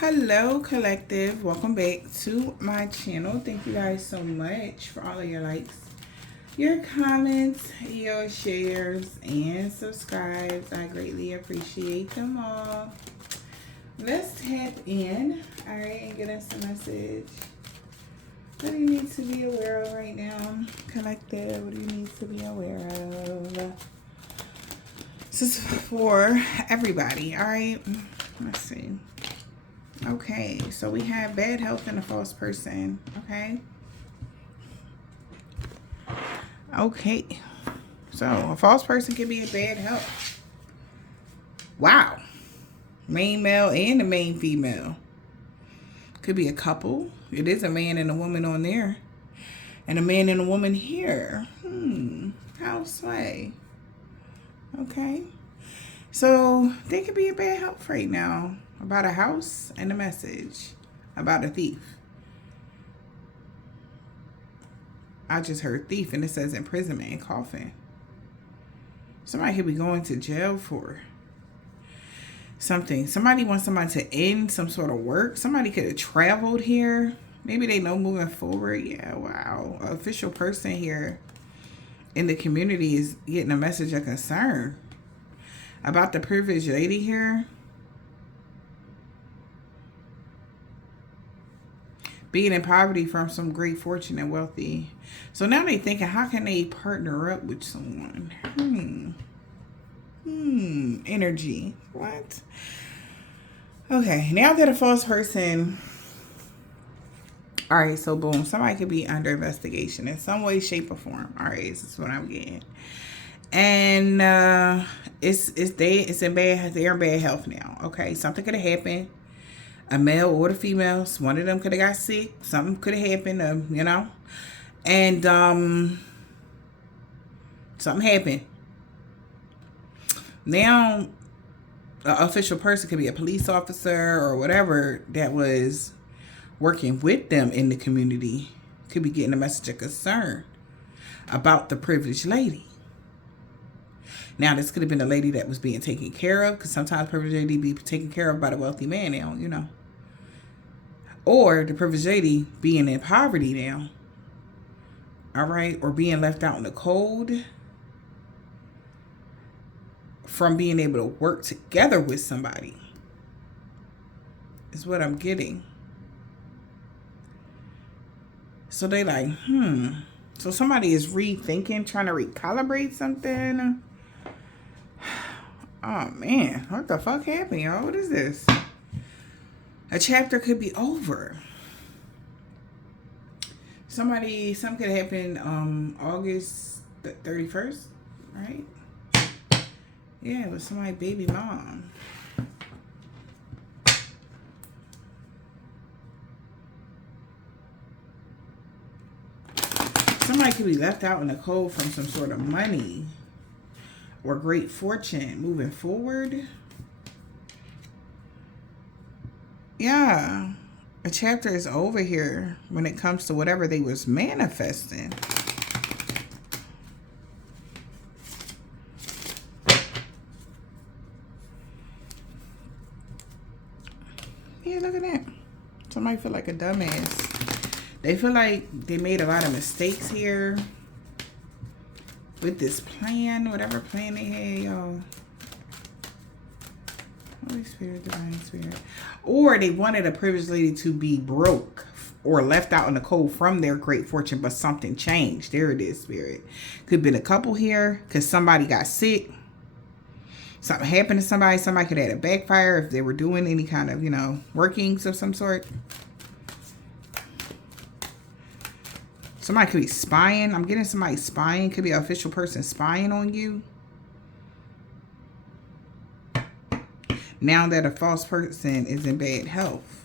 Hello collective, welcome back to my channel. Thank you guys so much for all of your likes, your comments, your shares, and subscribes. I greatly appreciate them all. Let's tap in, all right, and get us a message. What do you need to be aware of right now, collective? What do you need to be aware of? This is for everybody, all right? Let's see. Okay, so we have bad health and a false person, okay? Okay, so a false person can be in bad health. Wow. Main male and the main female. Could be a couple. It is a man and a woman on there. And a man and a woman here. Houseway. Okay. So they could be in bad health right now. About a house and a message about a thief. I just heard thief and it says imprisonment and coffin. Somebody could be going to jail for something. Somebody wants somebody to end some sort of work. Somebody could have traveled here. Maybe they know moving forward. Yeah, wow. An official person here in the community is getting a message of concern about the privileged lady here. Being in poverty from some great fortune and wealthy. So now they thinking, how can they partner up with someone? Energy. What? Okay, now that a false person. All right, so boom. Somebody could be under investigation in some way, shape, or form. All right, this is what I'm getting. And they're in bad health now. Okay, something could have happened. A male or the female, one of them could have got sick. Something could have happened, and something happened. Now, an official person could be a police officer or whatever that was working with them in the community. Could be getting a message of concern about the privileged lady. Now, this could have been a lady that was being taken care of, because sometimes privileged lady be taken care of by the wealthy man now, Or the privileged lady being in poverty now. All right? Or being left out in the cold from being able to work together with somebody. Is what I'm getting. So they like, So somebody is rethinking, trying to recalibrate something. Oh, man. What the fuck happened, y'all? What is this? A chapter could be over. Something could happen August the 31st, right? Yeah, it was somebody's baby mom. Somebody could be left out in the cold from some sort of money or great fortune moving forward. Yeah, a chapter is over here when it comes to whatever they was manifesting. Yeah, look at that. Somebody feel like a dumbass. They feel like they made a lot of mistakes here with this plan, whatever plan they had, y'all. Holy Spirit, Divine Spirit. Or they wanted a privileged lady to be broke or left out in the cold from their great fortune, but something changed. There it is, Spirit. Could have been a couple here because somebody got sick. Something happened to somebody. Somebody could have had a backfire if they were doing any kind of, workings of some sort. Somebody could be spying. I'm getting somebody spying. Could be an official person spying on you. Now that a false person is in bad health.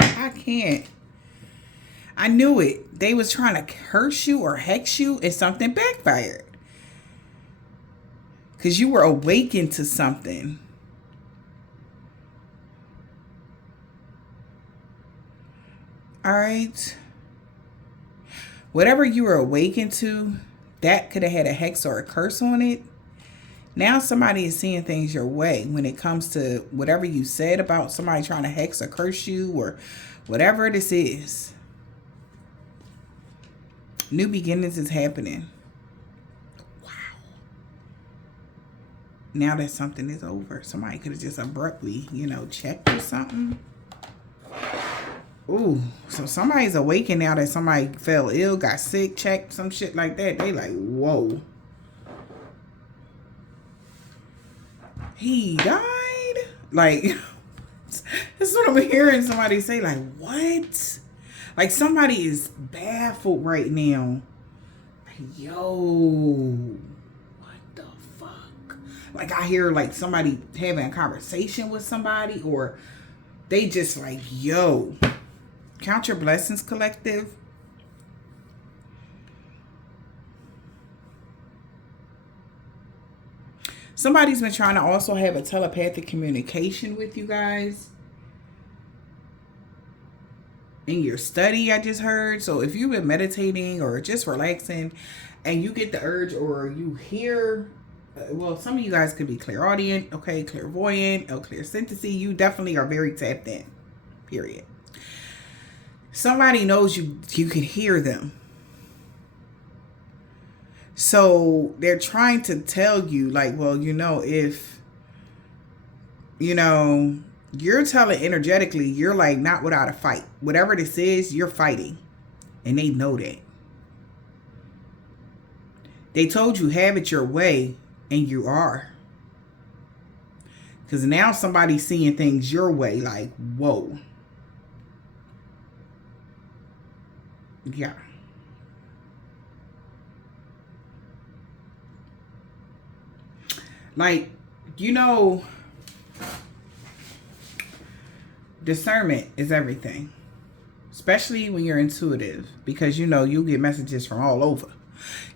I can't. I knew it. They was trying to curse you or hex you and something backfired. Because you were awakened to something. All right. Whatever you were awakened to, that could have had a hex or a curse on it. Now somebody is seeing things your way when it comes to whatever you said about somebody trying to hex or curse you or whatever this is. New beginnings is happening. Wow. Now that something is over. Somebody could have just abruptly, checked or something. Ooh, so somebody's awakened now that somebody fell ill, got sick, checked, some shit like that. They like, whoa. He died? Like, this is what I'm hearing somebody say. Like, what? Like, somebody is baffled right now. Like, yo, what the fuck? Like, I hear, like, somebody having a conversation with somebody, or they just like, yo. Count your blessings, collective. Somebody's been trying to also have a telepathic communication with you guys. In your study, I just heard. So if you've been meditating or just relaxing and you get the urge or you hear, well, some of you guys could be clairaudient, okay, clairvoyant, or clairsentient. You definitely are very tapped in, period. Somebody knows you can hear them. So they're trying to tell you, like, well, if, you're telling energetically, you're like not without a fight. Whatever this is, you're fighting. And they know that. They told you have it your way, and you are. Because now somebody's seeing things your way, like, whoa. Yeah. Like, discernment is everything. Especially when you're intuitive. Because, you'll get messages from all over.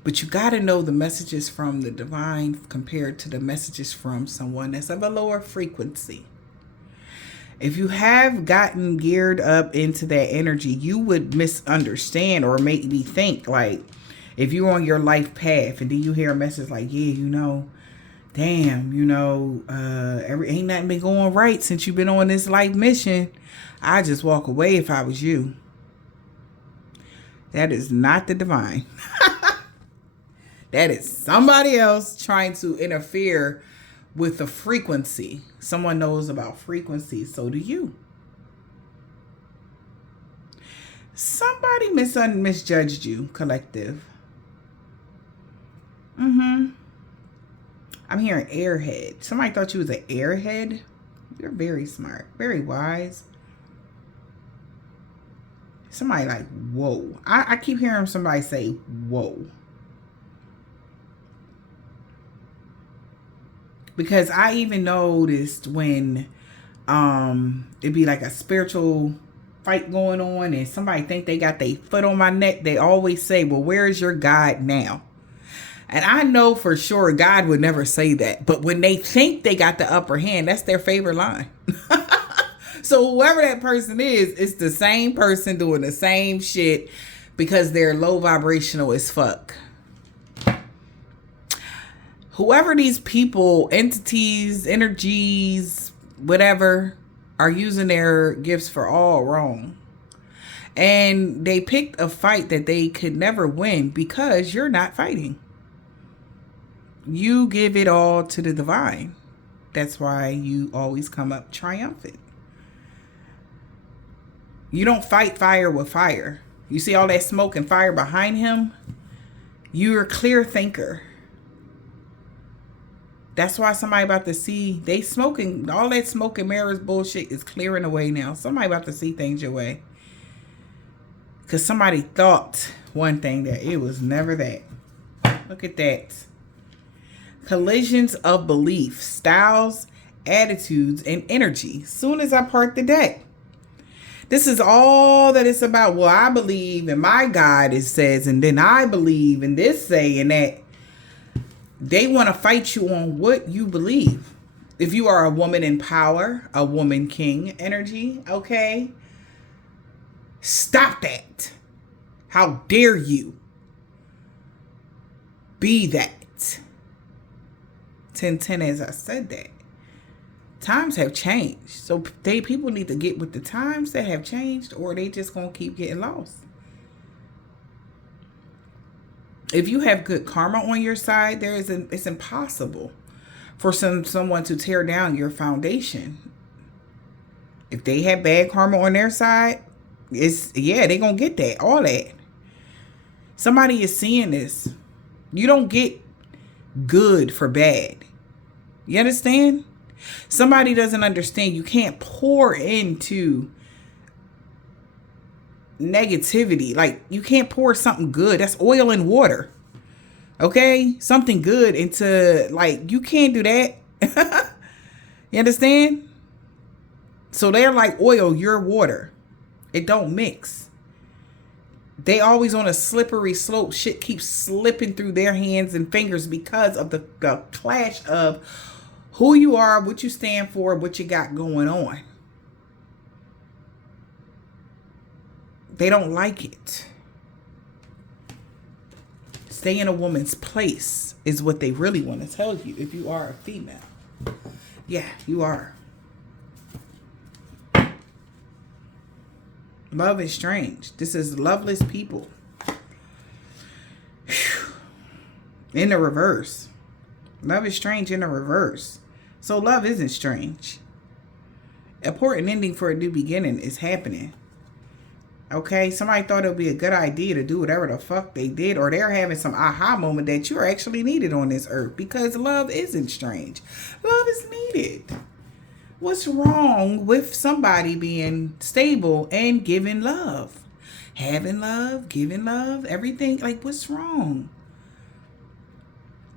But you got to know the messages from the divine compared to the messages from someone that's of a lower frequency. If you have gotten geared up into that energy, you would misunderstand or make me think, like, if you're on your life path and then you hear a message like, yeah, damn, ain't nothing been going right since you've been on this life mission. I just walk away if I was you. That is not the divine. That is somebody else trying to interfere with the frequency. Someone knows about frequency, so do you. Somebody misjudged you, collective. I'm hearing airhead. Somebody thought you was an airhead. You're very smart, very wise. Somebody like, whoa. I keep hearing somebody say, whoa. Because I even noticed when it'd be like a spiritual fight going on and somebody think they got their foot on my neck, they always say, well, where is your God now? And I know for sure God would never say that. But when they think they got the upper hand, that's their favorite line. So whoever that person is, it's the same person doing the same shit because they're low vibrational as fuck. Whoever these people, entities, energies, whatever, are using their gifts for all wrong. And they picked a fight that they could never win because you're not fighting. You give it all to the divine. That's why you always come up triumphant. You don't fight fire with fire. You see all that smoke and fire behind him? You're a clear thinker. That's why somebody about to see, they smoking, all that smoke and mirrors bullshit is clearing away now. Somebody about to see things your way. Because somebody thought one thing that it was never that. Look at that. Collisions of belief, styles, attitudes, and energy. Soon as I part the deck. This is all that it's about. Well, I believe in my God, it says, and then I believe in this say and that. They want to fight you on what you believe. If you are a woman in power, a woman king energy, okay? Stop that. How dare you be that? 10:10 as I said that. Times have changed. So people need to get with the times that have changed, or they just gonna keep getting lost. If you have good karma on your side, it's impossible for someone to tear down your foundation. If they have bad karma on their side, they gonna get that, all that. Somebody is seeing this. You don't get good for bad. You understand? Somebody doesn't understand. You can't pour into negativity. Like, you can't pour something good. That's oil and water. Okay? Something good into, like, you can't do that. You understand? So they're like oil, you're water. It don't mix. They always on a slippery slope. Shit keeps slipping through their hands and fingers because of the clash of who you are, what you stand for, what you got going on. They don't like it. Stay in a woman's place is what they really want to tell you if you are a female. Yeah, you are. Love is strange. This is loveless people. Whew. In the reverse. Love is strange in the reverse. So love isn't strange. Important ending for a new beginning is happening. Okay? Somebody thought it would be a good idea to do whatever the fuck they did, or they're having some aha moment that you're actually needed on this earth, because love isn't strange. Love is needed. What's wrong with somebody being stable and giving love? Having love, giving love, everything. Like, what's wrong?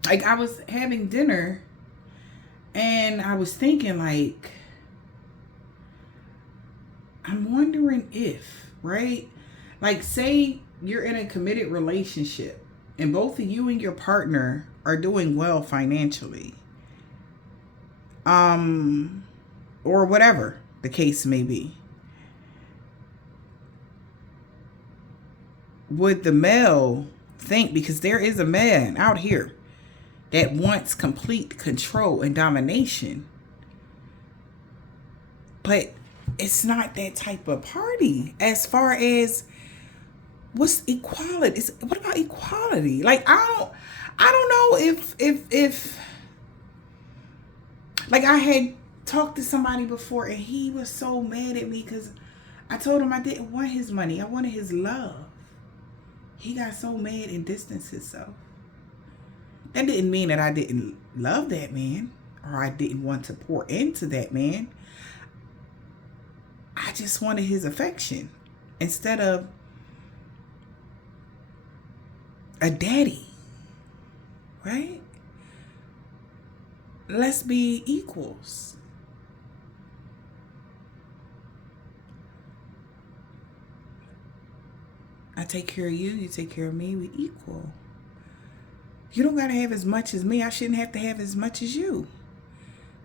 Like, I was having dinner and I was thinking, like, I'm wondering if, right? Like, say you're in a committed relationship and both of you and your partner are doing well financially. Or whatever the case may be. Would the male think, because there is a man out here that wants complete control and domination, but it's not that type of party as far as what's equality. What about equality? Like, I don't know if like, I had talked to somebody before and he was so mad at me because I told him I didn't want his money. I wanted his love. He got so mad and distanced himself. That didn't mean that I didn't love that man or I didn't want to pour into that man. I just wanted his affection instead of a daddy, right? Let's be equals. I take care of you, you take care of me, we equal. You don't gotta have as much as me. I shouldn't have to have as much as you.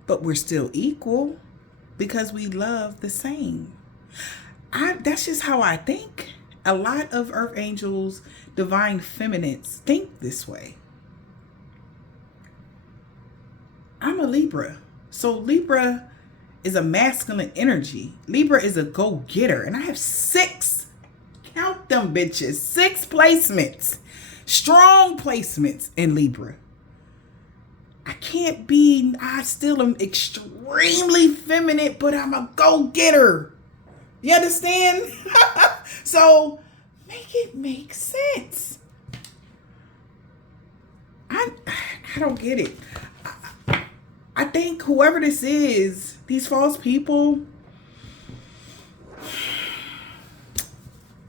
But we're still equal because we love the same. That's just how I think. A lot of earth angels, divine feminines think this way. I'm a Libra. So Libra is a masculine energy. Libra is a go-getter. And I have 6, count them bitches, 6 placements. Strong placements in Libra. I still am extremely feminine, but I'm a go-getter. You understand? So make it make sense. I don't get it. I think whoever this is, these false people,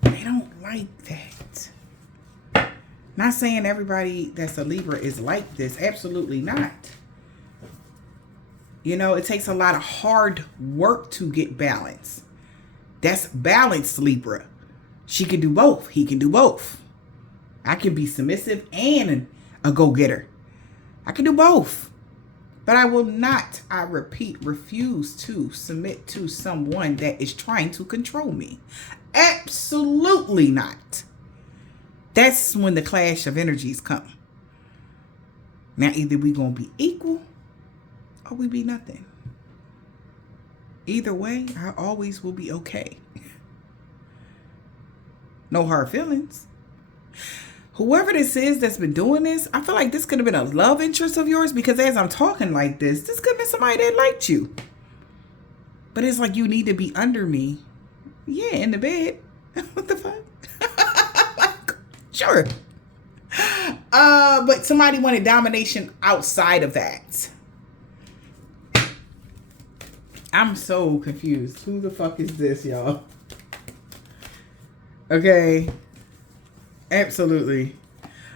they don't like that. Not saying everybody that's a Libra is like this. Absolutely not. You know, it takes a lot of hard work to get balance. That's balanced Libra. She can do both. He can do both. I can be submissive and a go-getter. I can do both. But I will not, I repeat, refuse to submit to someone that is trying to control me. Absolutely not. That's when the clash of energies come. Now, either we gonna be equal or we be nothing. Either way, I always will be okay. No hard feelings. Whoever this is that's been doing this, I feel like this could have been a love interest of yours, because as I'm talking like this could have been somebody that liked you. But it's like, you need to be under me. Yeah, in the bed. What the fuck? Sure. But somebody wanted domination outside of that. I'm so confused. Who the fuck is this, y'all? Okay. Absolutely.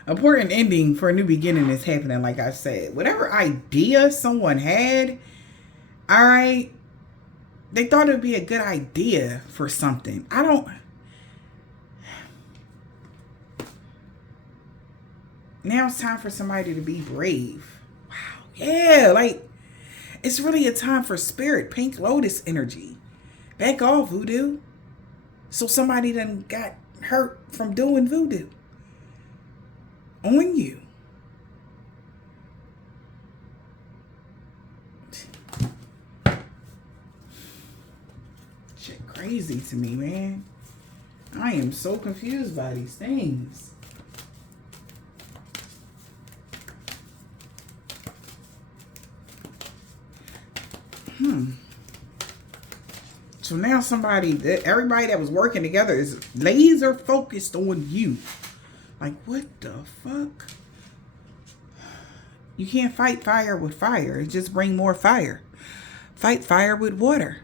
Important ending for a new beginning is happening, like I said. Whatever idea someone had, all right, they thought it would be a good idea for something. Now it's time for somebody to be brave. Wow. Yeah, like, it's really a time for spirit, pink lotus energy. Back off, voodoo. So somebody done got hurt from doing voodoo on you. Shit crazy to me, man. I am so confused by these things. So now everybody that was working together is laser focused on you. Like, what the fuck? You can't fight fire with fire. It just bring more fire. Fight fire with water.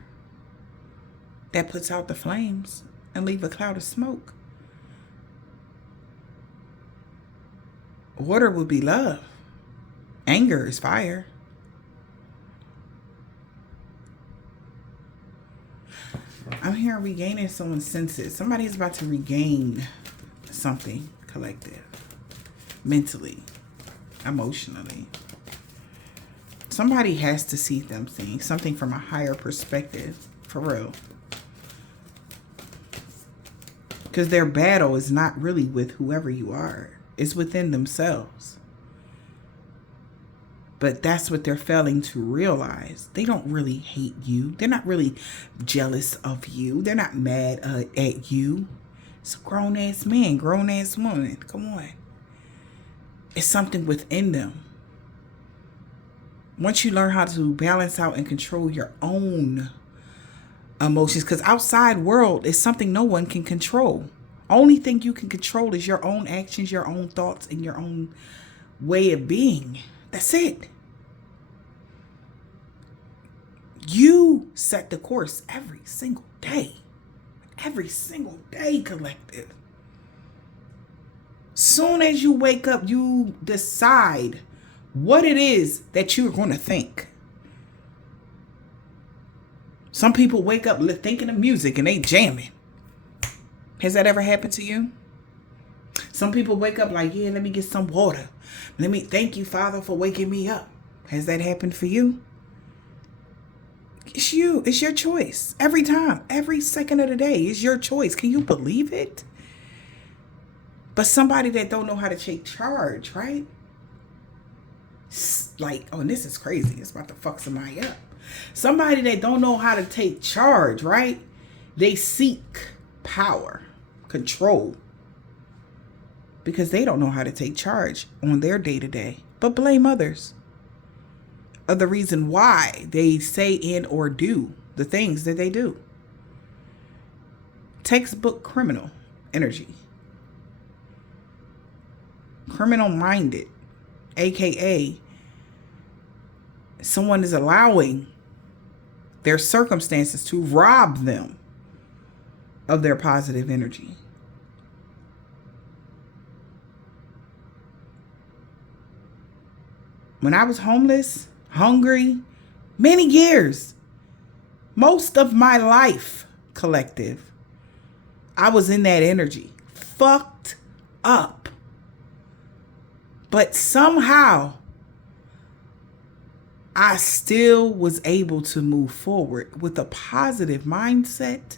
That puts out the flames and leave a cloud of smoke. Water would be love. Anger is fire. I'm here regaining someone's senses. Somebody's about to regain something collective. Mentally. Emotionally. Somebody has to see them seeing something from a higher perspective. For real. Because their battle is not really with whoever you are. It's within themselves. But that's what they're failing to realize. They don't really hate you. They're not really jealous of you. They're not mad at you. It's a grown-ass man, grown-ass woman. Come on. It's something within them. Once you learn how to balance out and control your own emotions, because outside world is something no one can control. Only thing you can control is your own actions, your own thoughts, and your own way of being. That's it. You set the course every single day. Every single day, collective. Soon as you wake up, you decide what it is that you're going to think. Some people wake up thinking of music and they jamming. Has that ever happened to you? Some people wake up like, yeah, let me get some water. Let me thank you, Father, for waking me up. Has that happened for you? It's you. It's your choice. Every time. Every second of the day is your choice. Can you believe it? But somebody that don't know how to take charge, right? Like, oh, and this is crazy. It's about to fuck somebody up. Somebody that don't know how to take charge, right? They seek power, control. Because they don't know how to take charge on their day-to-day. But blame others of the reason why they say and or do the things that they do. Textbook criminal energy. Criminal-minded. AKA, someone is allowing their circumstances to rob them of their positive energy. When I was homeless, hungry, many years, most of my life, collective, I was in that energy, fucked up. But somehow, I still was able to move forward with a positive mindset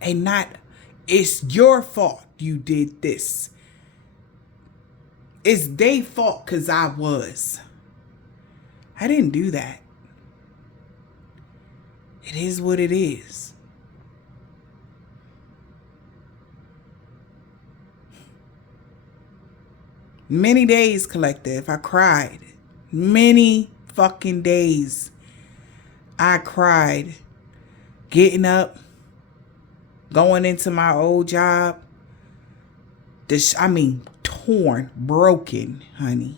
And not, it's your fault you did this. It's their fault because I was. I didn't do that. It is what it is. Many days, collective, I cried. Many fucking days. I cried. Getting up. Going into my old job. Torn, broken, honey.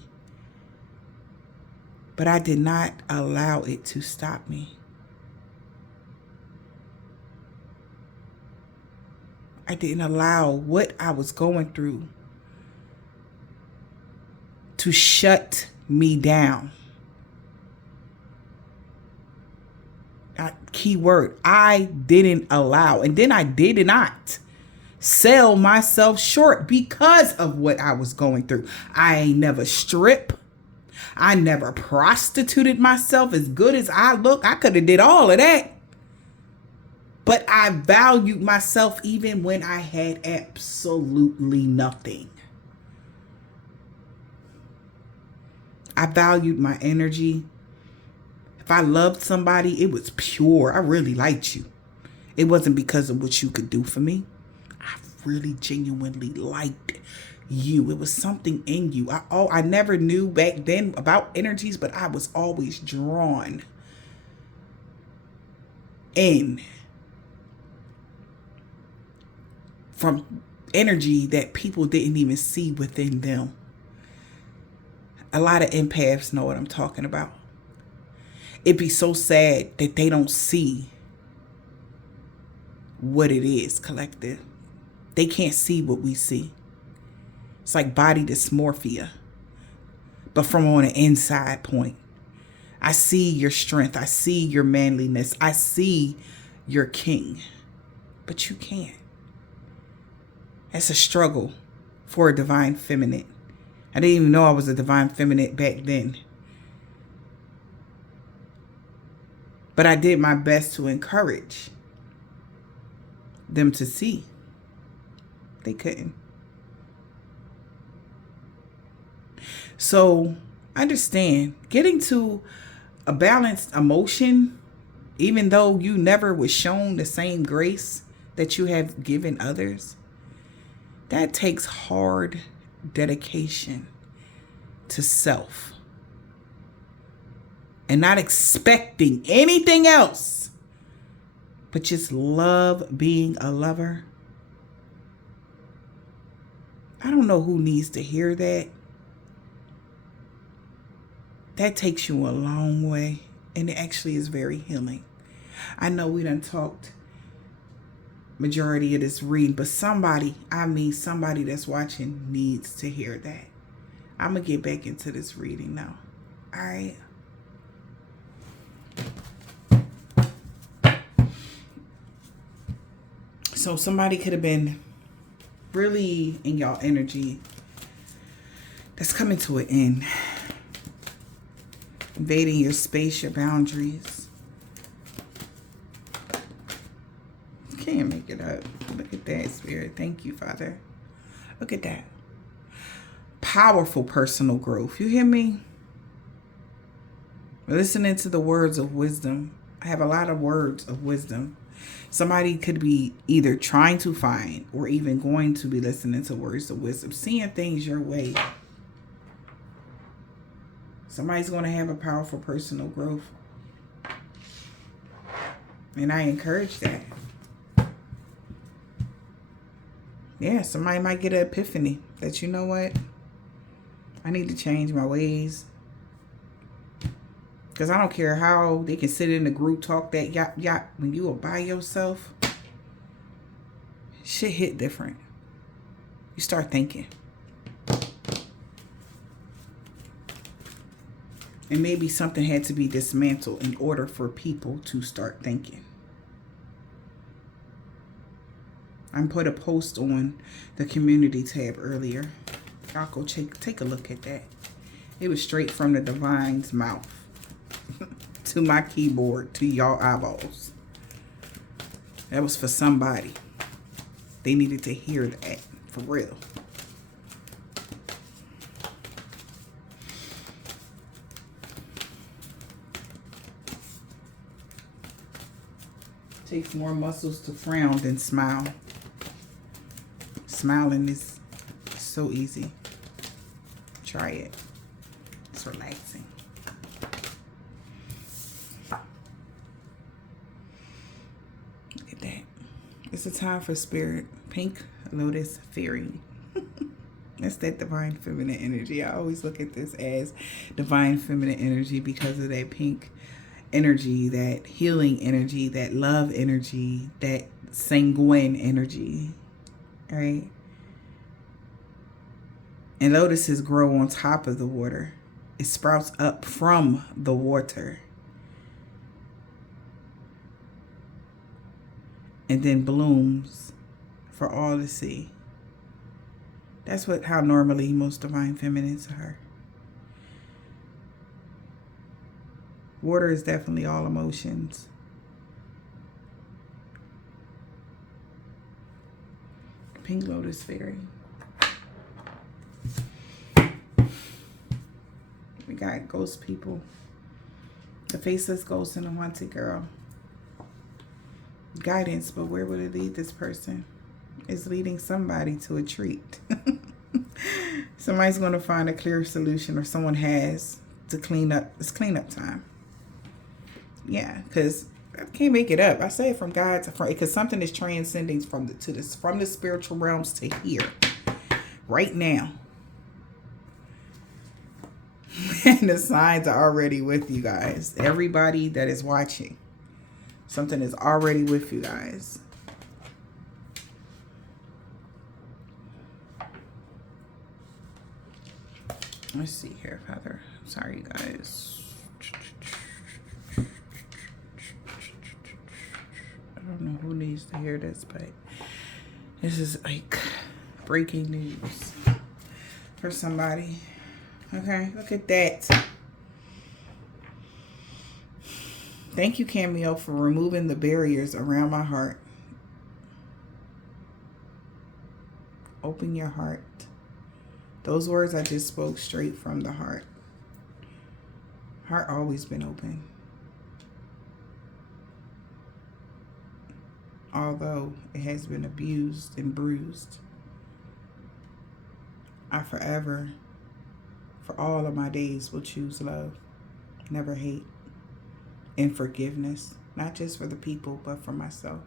But I did not allow it to stop me. I didn't allow what I was going through to shut me down. Key word, I didn't allow. And then I did not sell myself short because of what I was going through. I ain't never stripped. I never prostituted myself. As good as I look, I could have did all of that. But I valued myself even when I had absolutely nothing. I valued my energy. If I loved somebody, it was pure. I really liked you. It wasn't because of what you could do for me. I really genuinely liked you. It was something in you. I never knew back then about energies, but I was always drawn in from energy that people didn't even see within them. A lot of empaths know what I'm talking about. It'd be so sad that they don't see what it is, collective. They can't see what we see. It's like body dysmorphia, but from on an inside point. I see your strength. I see your manliness. I see your king, but you can't. It's a struggle for a divine feminine. I didn't even know I was a divine feminine back then. But I did my best to encourage them to see. They couldn't. So understand, getting to a balanced emotion, even though you never was shown the same grace that you have given others, that takes hard dedication to self. And not expecting anything else, but just love being a lover. I don't know who needs to hear that. That takes you a long way, and it actually is very healing. I know we done talked majority of this reading, but somebody that's watching needs to hear that. I'm going to get back into this reading now. All right. So somebody could have been really in y'all energy that's coming to an end. Invading your space, your boundaries. Can't make it up. Look at that, Spirit. Thank you, Father. Look at that. Powerful personal growth. You hear me? Listening to the words of wisdom. I have a lot of words of wisdom. Somebody could be either trying to find or even going to be listening to words of wisdom, seeing things your way. Somebody's going to have a powerful personal growth. And I encourage that. Yeah, somebody might get an epiphany that, you know what? I need to change my ways. Because I don't care how they can sit in the group, talk that yacht. When you are by yourself, shit hit different. You start thinking. And maybe something had to be dismantled in order for people to start thinking. I put a post on the community tab earlier. Y'all go take a look at that. It was straight from the divine's mouth to my keyboard, to y'all eyeballs. That was for somebody. They needed to hear that, for real. Takes more muscles to frown than smile. Smiling is so easy. Try it. It's relaxing. Look at that. It's a time for spirit. Pink lotus fairy. That's that divine feminine energy. I always look at this as divine feminine energy because of that pink energy, that healing energy, that love energy, that sanguine energy, right? And lotuses grow on top of the water. It sprouts up from the water and then blooms for all to see. That's how normally most divine feminines are. Water is definitely all emotions. Pink lotus fairy. We got ghost people. The faceless ghost and the haunted girl. Guidance, but where would it lead this person? It's leading somebody to a treat. Somebody's going to find a clear solution, or someone has to clean up. It's cleanup time. Yeah, because I can't make it up. I say it from God to front, because something is transcending from the spiritual realms to here, right now. And the signs are already with you guys. Everybody that is watching, something is already with you guys. Let's see here, Father. Sorry, you guys. I don't know who needs to hear this, but this is like breaking news for somebody. Okay, look at that. Thank you, Cameo, for removing the barriers around my heart. Open your heart. Those words I just spoke straight from the heart. Heart always been open. Although it has been abused and bruised, I forever, for all of my days, will choose love, never hate, and forgiveness, not just for the people, but for myself.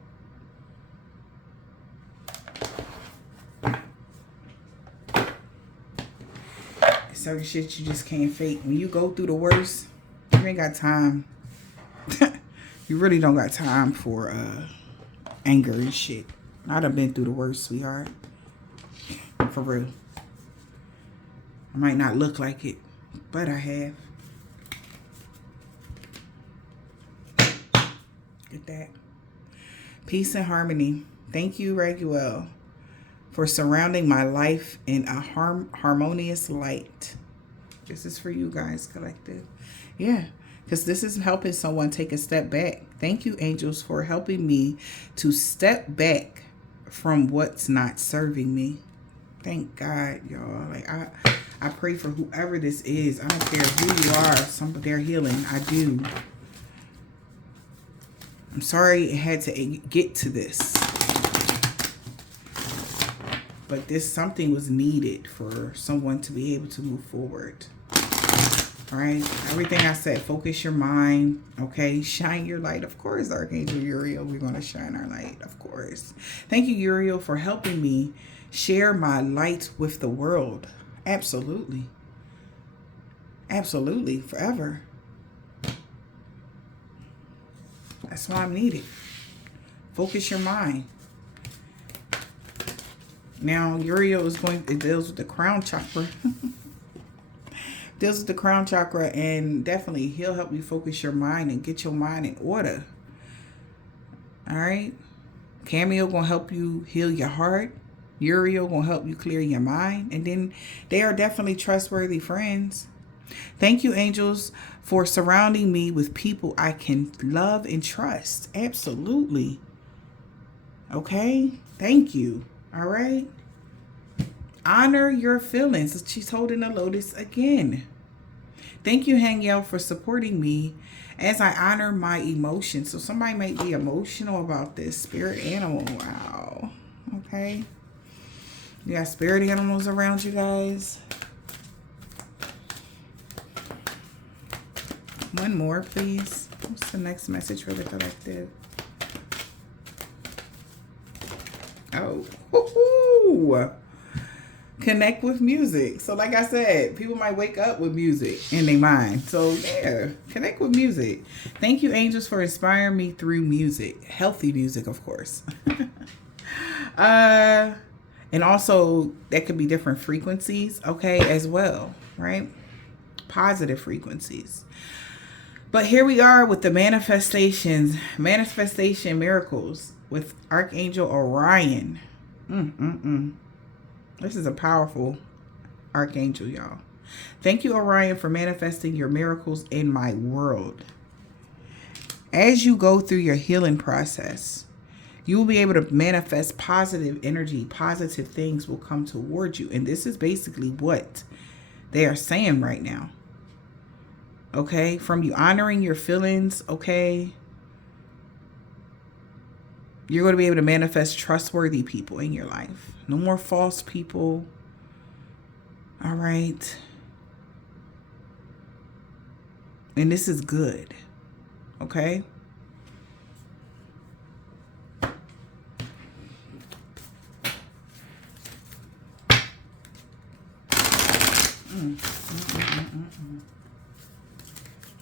Certain shit you just can't fake. When you go through the worst, you ain't got time. You really don't got time for anger and shit. I done been through the worst, sweetheart. For real. I might not look like it, but I have. Get that. Peace and harmony. Thank you, Raguel, for surrounding my life in a harmonious light. This is for you guys, collective. Yeah, because this is helping someone take a step back. Thank you, angels, for helping me to step back from what's not serving me. Thank God, y'all. Like I pray for whoever this is. I don't care who you are. They're healing. I do. I'm sorry it had to get to this. But something was needed for someone to be able to move forward. All right. Everything I said, focus your mind. Okay. Shine your light. Of course, Archangel Uriel, we're going to shine our light. Of course. Thank you, Uriel, for helping me share my light with the world. Absolutely. Absolutely. Forever. That's why I'm needed. Focus your mind. Now, Uriel is it deals with the crown chakra. Deals with the crown chakra, and definitely he'll help you focus your mind and get your mind in order. All right. Cameo gonna help you heal your heart. Uriel gonna help you clear your mind. And then they are definitely trustworthy friends. Thank you, angels, for surrounding me with people I can love and trust. Absolutely. Okay? Thank you. All right? Honor your feelings. She's holding the lotus again. Thank you, Hangel, for supporting me as I honor my emotions. So somebody might be emotional about this. Spirit animal. Wow. Okay. You got spirit animals around you guys. One more, please. What's the next message for the collective? Oh. Woo-hoo. Connect with music. So like I said, people might wake up with music in their mind. So yeah, connect with music. Thank you, angels, for inspiring me through music. Healthy music, of course. And also that could be different frequencies, okay, as well, right? Positive frequencies. But here we are with the manifestation miracles with Archangel Orion. This is a powerful archangel, y'all. Thank you, Orion, for manifesting your miracles in my world. As you go through your healing process, you will be able to manifest positive energy. Positive things will come towards you. And this is basically what they are saying right now. Okay? From you honoring your feelings, okay? You're going to be able to manifest trustworthy people in your life. No more false people. All right. And this is good. Okay?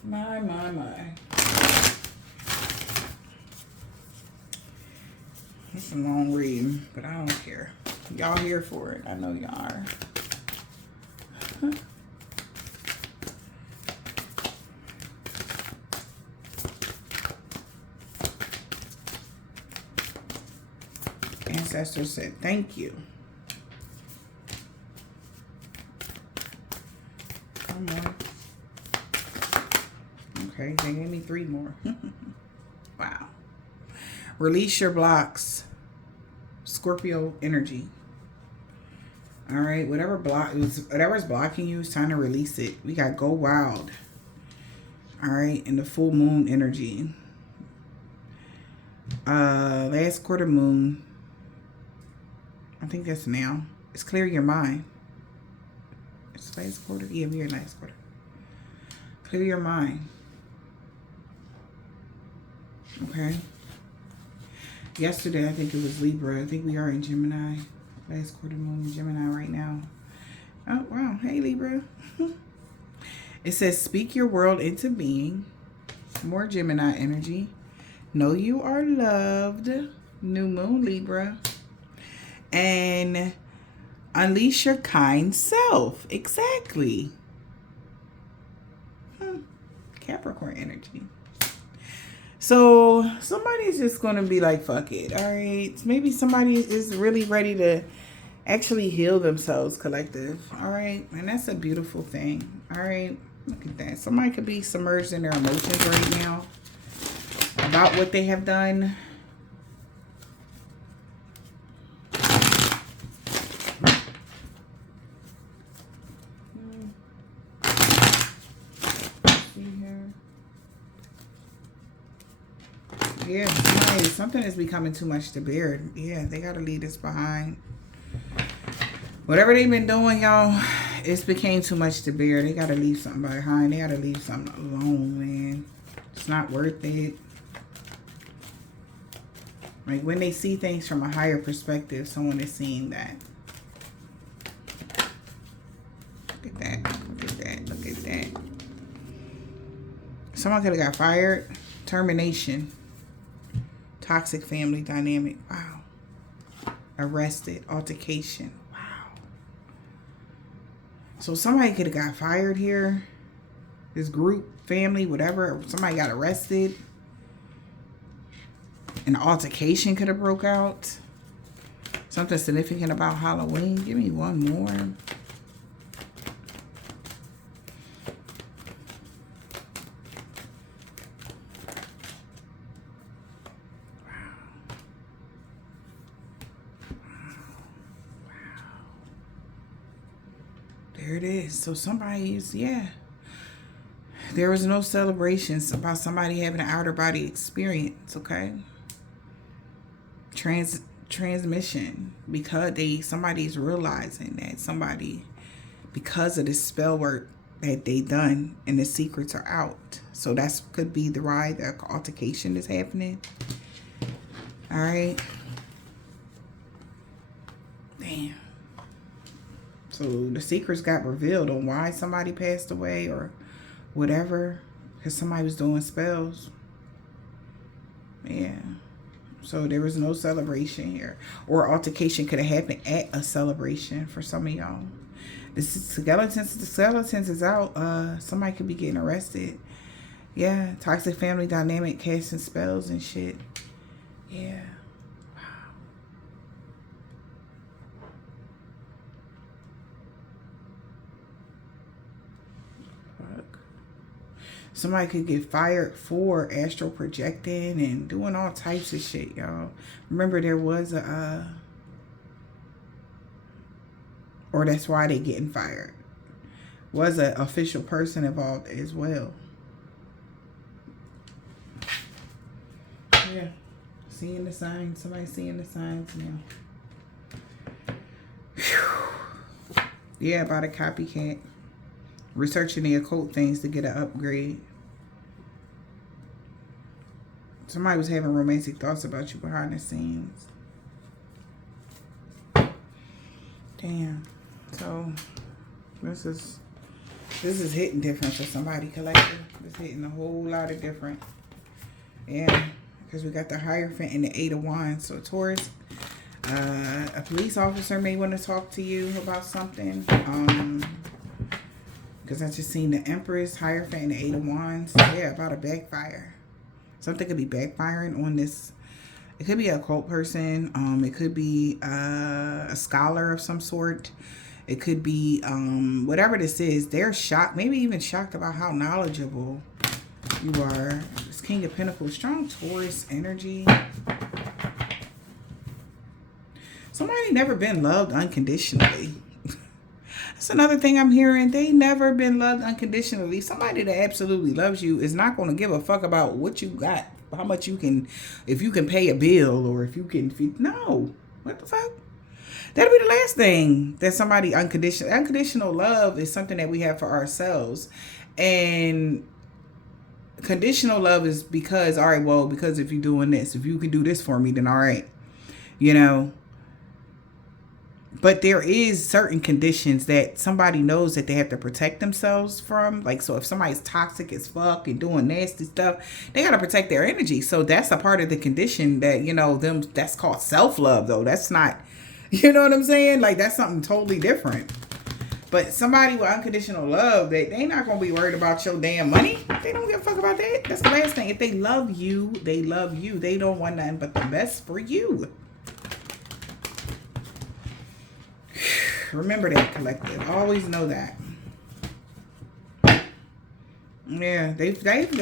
My. It's a long read, but I don't care. Y'all here for it. I know y'all are. Ancestors said thank you. Come on. Okay, they gave me 3 more. Wow. Release your blocks. Scorpio energy. All right, whatever's blocking you, it's time to release it. We got go wild. All right, and the full moon energy. Last quarter moon. I think that's now. It's clear your mind. It's last quarter. Yeah, we're in last quarter. Clear your mind. Okay. Yesterday, I think it was Libra. I think we are in Gemini. Last quarter moon in Gemini right now. Oh, wow. Hey, Libra. It says, speak your world into being. More Gemini energy. Know you are loved. New moon, Libra. And unleash your kind self. Exactly. Capricorn energy. So somebody's just going to be like, fuck it. All right. Maybe somebody is really ready to actually heal themselves, collective. All right. And that's a beautiful thing. All right. Look at that. Somebody could be submerged in their emotions right now about what they have done. Yeah, something is becoming too much to bear. Yeah, they got to leave this behind. Whatever they've been doing, y'all, it's became too much to bear. They got to leave something behind. They got to leave something alone, man. It's not worth it. Like, when they see things from a higher perspective, someone is seeing that. Look at that. Look at that. Look at that. Someone could have got fired. Termination. Toxic family dynamic. Wow. Arrested. Altercation. Wow. So somebody could have got fired here. This group, family, whatever. Somebody got arrested. An altercation could have broke out. Something significant about Halloween. Give me one more. There it is. So somebody's, yeah. There was no celebrations about somebody having an outer body experience, okay? Transmission. Because somebody's realizing that somebody, because of the spell work that they done and the secrets are out. So that could be the why the altercation is happening. All right. Damn. So the secrets got revealed on why somebody passed away or whatever. Because somebody was doing spells. Yeah. So there was no celebration here. Or altercation could have happened at a celebration for some of y'all. The skeletons is out. Somebody could be getting arrested. Yeah. Toxic family dynamic, casting spells and shit. Yeah. Somebody could get fired for astral projecting and doing all types of shit, y'all. Remember, there was or that's why they getting fired. Was an official person involved as well. Yeah. Seeing the signs. Somebody seeing the signs now. Whew. Yeah, about a copycat. Researching the occult things to get an upgrade. Somebody was having romantic thoughts about you behind the scenes. Damn. So this is hitting different for somebody collective. It's hitting a whole lot of different. Yeah. Because we got the Hierophant and the 8 of Wands. So Taurus, a police officer may want to talk to you about something. Because I just seen the Empress, Hierophant, and the 8 of Wands. Yeah, about a backfire. Something could be backfiring on this. It could be a occult person. It could be a scholar of some sort. It could be whatever this is. They're shocked, maybe even shocked about how knowledgeable you are. This King of Pentacles, strong Taurus energy. Somebody never been loved unconditionally. That's another thing I'm hearing. They never been loved unconditionally. Somebody that absolutely loves you is not going to give a fuck about what you got, how much you can, if you can pay a bill or if you can, no. What the fuck? That'll be the last thing that somebody unconditional love is something that we have for ourselves. And conditional love is because, all right, well, because if you're doing this, if you can do this for me, then all right, you know. But there is certain conditions that somebody knows that they have to protect themselves from. Like, so if somebody's toxic as fuck and doing nasty stuff, they got to protect their energy. So that's a part of the condition that, you know, that's called self-love, though. That's not, you know what I'm saying? Like, that's something totally different. But somebody with unconditional love, they not going to be worried about your damn money. They don't give a fuck about that. That's the last thing. If they love you, they love you. They don't want nothing but the best for you. Remember that, collective. Always know that. Yeah,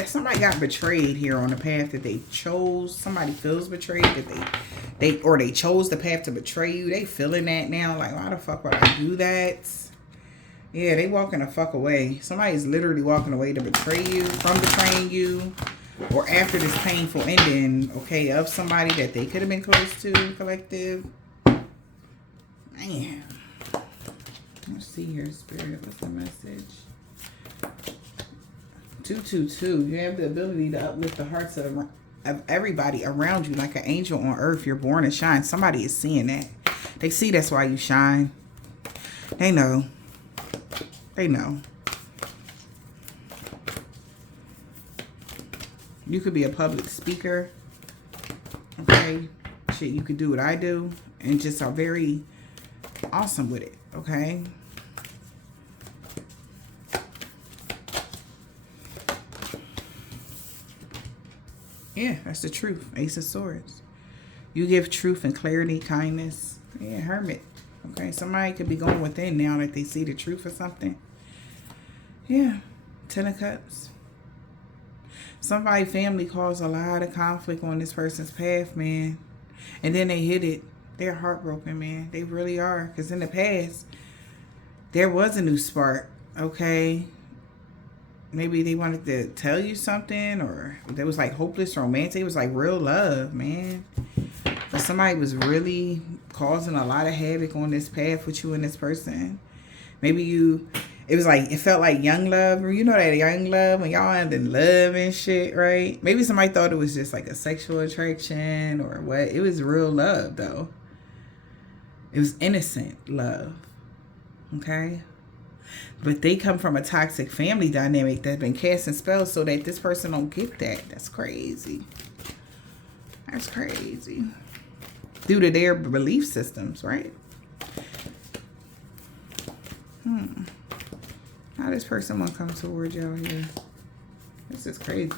somebody got betrayed here on the path that they chose. Somebody feels betrayed that they chose the path to betray you. They feeling that now. Like, why the fuck would I do that? Yeah, they walking the fuck away. Somebody's literally walking away to betray you, from betraying you, or after this painful ending, okay, of somebody that they could have been close to, collective. Man. Let's see here, Spirit. What's the message? 222. You have the ability to uplift the hearts of everybody around you like an angel on earth. You're born to shine. Somebody is seeing that. They see that's why you shine. They know. They know. You could be a public speaker. Okay? Shit, you could do what I do. And just are very awesome with it. Okay? Yeah, that's the truth. Ace of Swords. You give truth and clarity, kindness. Yeah, Hermit. Okay, somebody could be going within now that they see the truth or something. Yeah, 10 of Cups. Somebody family caused a lot of conflict on this person's path, man. And then they hit it. They're heartbroken, man. They really are. Because in the past, There was a new spark, okay? Maybe they wanted to tell you something, or there was like hopeless romantic. It was like real love, man. But somebody was really causing a lot of havoc on this path with you and this person. Maybe it was like, it felt like young love. You know that young love when y'all in love and shit, right? Maybe somebody thought it was just like a sexual attraction or what. It was real love, though. It was innocent love, okay? But they come from a toxic family dynamic that's been casting spells so that this person don't get that. That's crazy. That's crazy. Due to their belief systems, right? How does person want to come towards y'all here? This is crazy.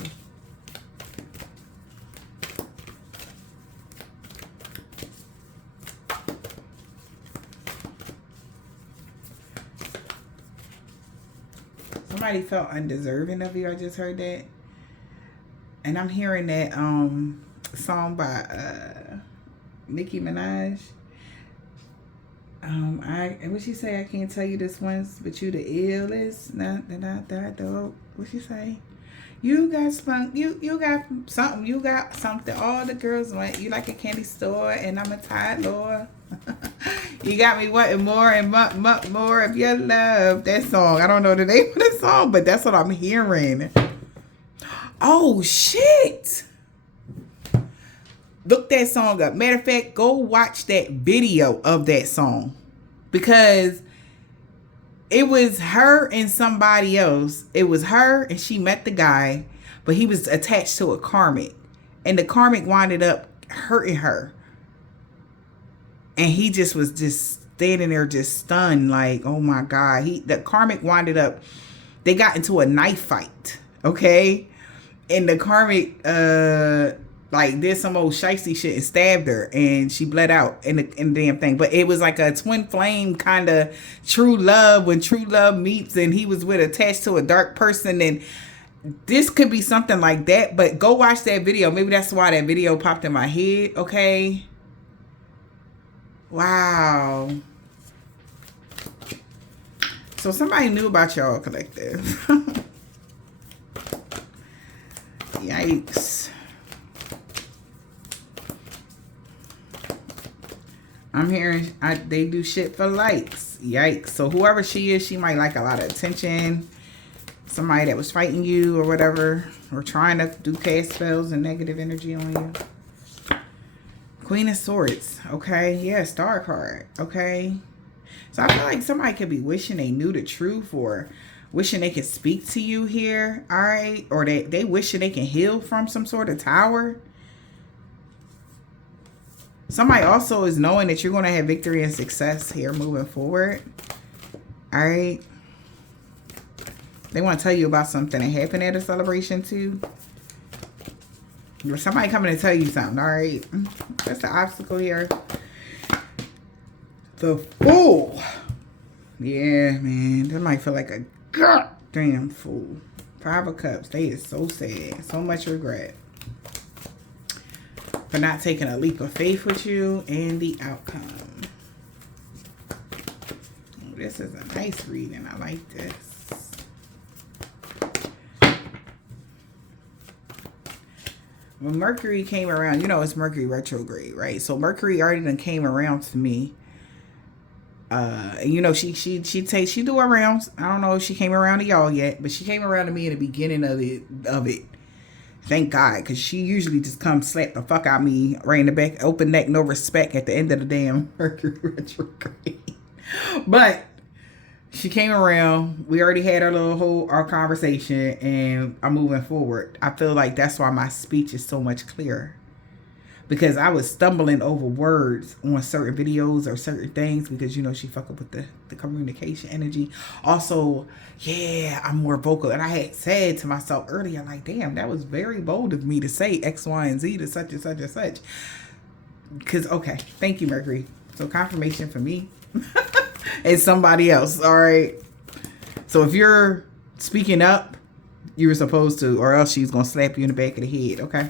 Somebody felt undeserving of you. I just heard that. And I'm hearing that song by Nicki Minaj. What she say? I can't tell you this once, but you the illest. What she say? You got spunk. You got something. You got something. All the girls want you like a candy store, and I'm a Tide Lord. You got me wanting more and more of your love. That song. I don't know the name of the song, but that's what I'm hearing. Oh shit. Look that song up. Matter of fact, go watch that video of that song. Because it was her and somebody else. It was her and she met the guy, but he was attached to a karmic. And the karmic winded up hurting her. And he just was just standing there just stunned like, oh my God. The karmic winded up, they got into a knife fight. Okay? And the karmic like did some old shicey shit and stabbed her, and she bled out in the damn thing. But it was like a twin flame kind of true love when true love meets, and he was attached to a dark person, and this could be something like that. But go watch that video. Maybe that's why that video popped in my head. Okay. Wow. So somebody knew about y'all collective. Yikes. I'm hearing they do shit for likes. Yikes. So whoever she is, she might like a lot of attention. Somebody that was fighting you or whatever, or trying to do cast spells and negative energy on you. Queen of Swords. Okay. Yeah, star card. Okay. So I feel like somebody could be wishing they knew the truth, or wishing they could speak to you here. All right. Or they wishing they can heal from some sort of tower. Somebody also is knowing that you're going to have victory and success here moving forward. All right. They want to tell you about something that happened at a celebration too. Or somebody coming to tell you something. All right. That's the obstacle here. The Fool. Yeah, man. That might feel like a goddamn fool. 5 of Cups. They is so sad. So much regret. For not taking a leap of faith with you and the outcome. Oh, this is a nice reading. I like this. When Mercury came around, you know it's Mercury retrograde, right? So Mercury already done came around to me. And you know, she do her rounds. I don't know if she came around to y'all yet, but she came around to me in the beginning of it. Thank God, because she usually just comes slap the fuck out of me right in the back, open neck, no respect at the end of the damn Mercury retrograde. But she came around. We already had our conversation, and I'm moving forward. I feel like that's why my speech is so much clearer. Because I was stumbling over words on certain videos or certain things because, you know, she fuck up with the communication energy. Also, yeah, I'm more vocal. And I had said to myself earlier, like, damn, that was very bold of me to say X, Y, and Z to such and such and such. Because, okay, thank you, Mercury. So confirmation for me and somebody else, all right? So if you're speaking up, you were supposed to, or else she's going to slap you in the back of the head, okay?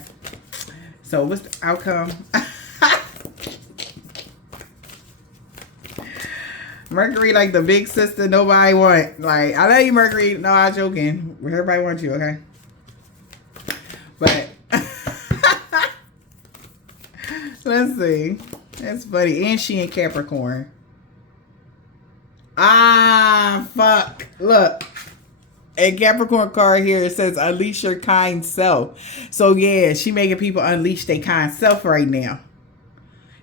So what's the outcome? Mercury like the big sister nobody want. Like, I love you, Mercury. No, I'm joking. Everybody wants you, okay? But let's see. That's funny. And she in Capricorn. Ah, fuck. Look. A Capricorn card here, it says unleash your kind self. So yeah, she making people unleash their kind self right now.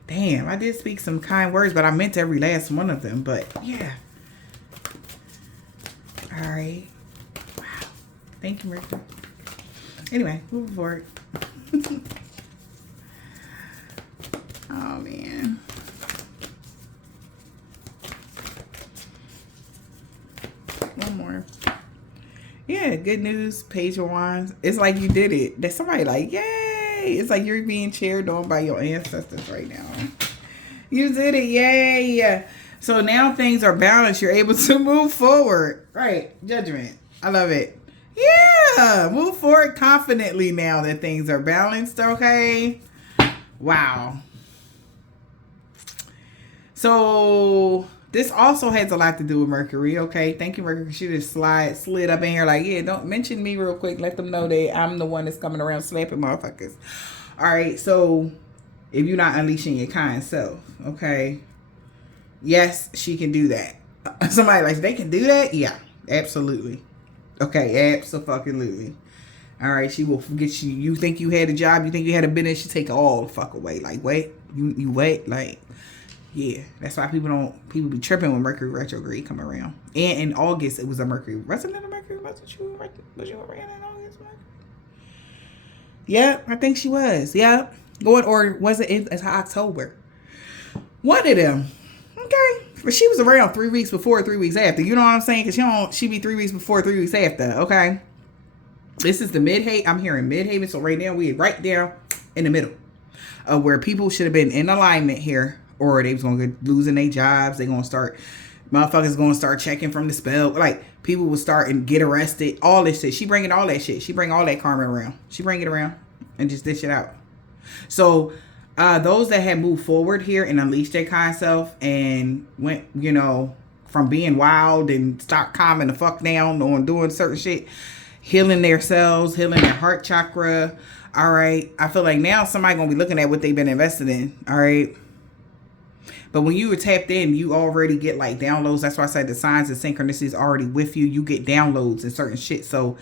Damn, I did speak some kind words, but I meant every last one of them. But yeah. All right. Wow. Thank you, Mercury. Anyway, moving forward. Oh man. One more. Yeah, good news, Page of Wands. It's like you did it. There's somebody like, yay! It's like you're being cheered on by your ancestors right now. You did it, yay! So now things are balanced. You're able to move forward. Right, Judgment. I love it. Yeah, move forward confidently now that things are balanced, okay? Wow. So this also has a lot to do with Mercury, okay? Thank you, Mercury. She just slid up in here like, yeah, don't mention me real quick. Let them know that I'm the one that's coming around slapping motherfuckers. All right, so if you're not unleashing your kind self, okay? Yes, she can do that. Somebody like, they can do that? Yeah, absolutely. Okay, absolutely. All right, she will forget you. You think you had a job, you think you had a business, she take it all the fuck away. Like, wait, you wait, like... Yeah, that's why people be tripping when Mercury retrograde come around. And in August, it was a Mercury. Wasn't it a Mercury? Was you around in August, Mercury? Yep, I think she was. Yep. Or was it's October? One of them. Okay. But she was around 3 weeks before, 3 weeks after. You know what I'm saying? Because she be 3 weeks before, 3 weeks after. Okay. This is the midhaven. I'm hearing midhaven. So right now, we right down in the middle of where people should have been in alignment here. Or they was going to get losing their jobs. They going to start, motherfuckers going to start checking from the spell. Like, people will start and get arrested. All this shit. She bringing all that shit. She bring all that karma around. She bring it around and just dish it out. So, those that had moved forward here and unleashed their kind self and went, you know, from being wild and start calming the fuck down on doing certain shit, healing themselves, healing their heart chakra. All right. I feel like now somebody going to be looking at what they've been invested in. All right. But when you were tapped in, you already get like downloads. That's why I said the signs and synchronicities already with you. You get downloads and certain shit. So